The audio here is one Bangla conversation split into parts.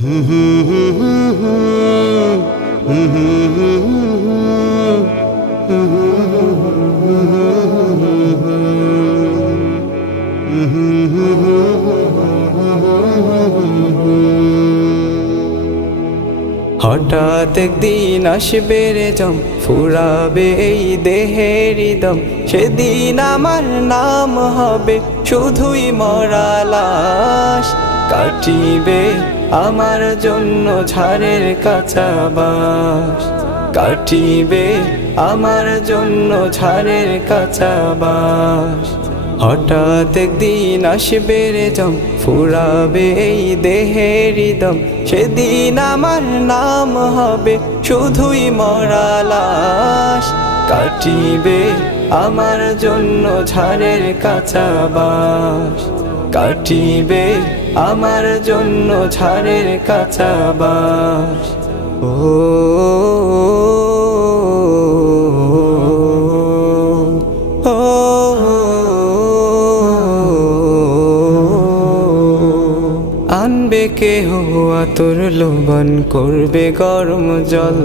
হঠাৎ একদিন আসবে রে জম, ফুরাবে এই দেহের দম। সেদিন আমার নাম হবে শুধুই মরা লাশ। কাটিবে আমার জন্য ঝাড়ের কাঁচা বাঁশ, কাটিবে আমার জন্য ঝাড়ের কাঁচা বাঁশ। হঠাৎ একদিন আসবে রে জম, ফুরাবে এই দেহের দম। সেদিন আমার নাম হবে শুধুই মরা লাশ। কাটিবে আমার জন্য ঝাড়ের কাঁচা বাঁশ, কাটিবে আমার জন্য ঝাড়ের কাঁচা বাঁশ। ও আনবে কেহ আতর লোবন, করবে গরম জল।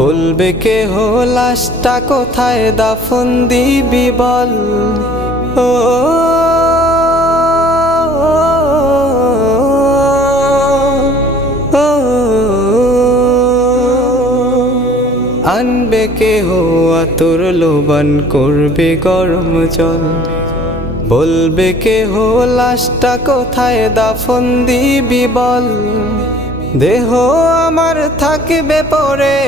বলবে কেহ লাশটা কোথায় দাফন দিবি বল। ও আনবে কেহ আতর লোবন, করবে গরম জল। বলবে কেহ লাশটা কোথায় দাফন দিবি বল। দেহ আমার থাকবে পরে,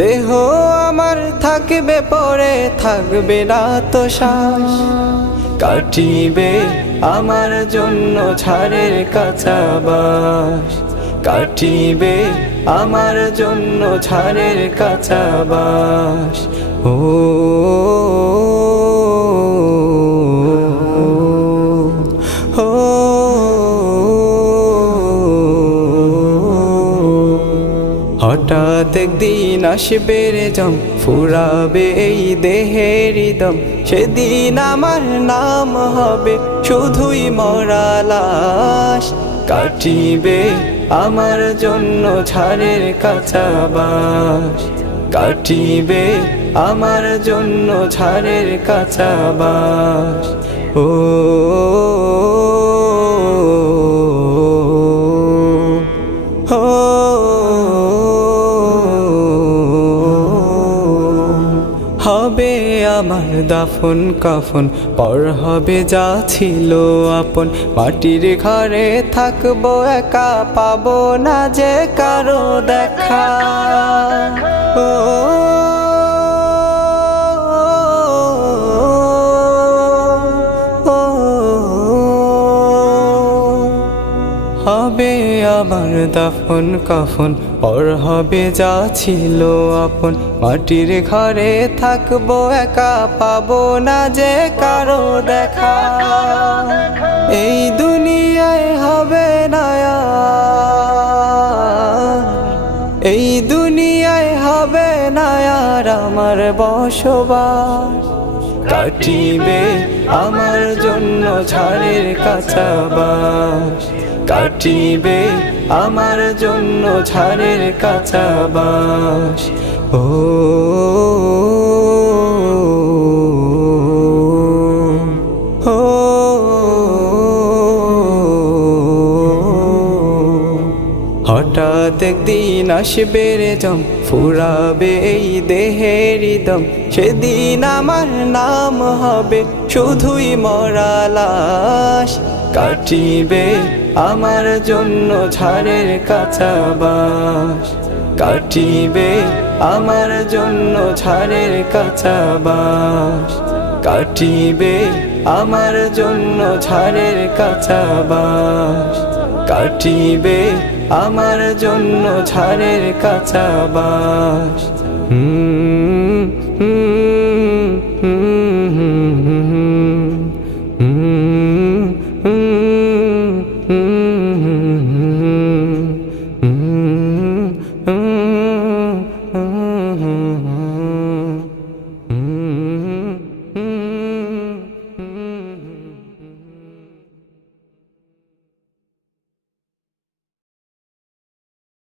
দেহ আমার থাকবে পরে, থাকবে না তো শ্বাস। কাটিবে আমার জন্য ঝাড়ের কাঁচা বাঁশ, কাটিবে আমার জন্য ঝাড়ের কাঁচা বাঁশ। ও হঠাৎ একদিন আসবে রে জম, ফুরাবে এই দেহের দম। সেদিন আমার নাম হবে শুধুই মরা লাশ। কাটিবে আমার জন্য ঝাড়ের কাঁচা বাঁশ, কাটিবে আমার জন্য ঝাড়ের কাঁচা বাঁশ। ও হবে আমার দাফন কাফন, পর হবে যা ছিল আপন। মাটির ঘরে থাকবো একা, পাবো না যে কারো দেখা। ও হবে আমার দাফন কাফন, পর হবে যা ছিল আপন। মাটির ঘরে থাকবো একা, পাবো না যে কারো দেখা। এই দুনিয়ায় হবে না আর, এই দুনিয়ায় হবে না আর আমার বসবাস। কাটিবে আমার জন্য ঝাড়ের কাঁচা বাঁশ, কাটিবে আমার জন্য ঝাড়ের কাঁচা বাঁশ। ও হঠাৎ একদিন আসবে রে জম, ফুরাবে এই দেহের দম। সেদিন আমার নাম হবে শুধুই মরা লাশ। কাটিবে আমার জন্য ঝাড়ের কাঁচা বাঁশ, কাটিবে আমার জন্য ঝাড়ের কাঁচা বাঁশ, কাটিবে আমার জন্য ঝাড়ের কাঁচা বাঁশ, কাটিবে আমার জন্য ঝাড়ের কাঁচা বাঁশ।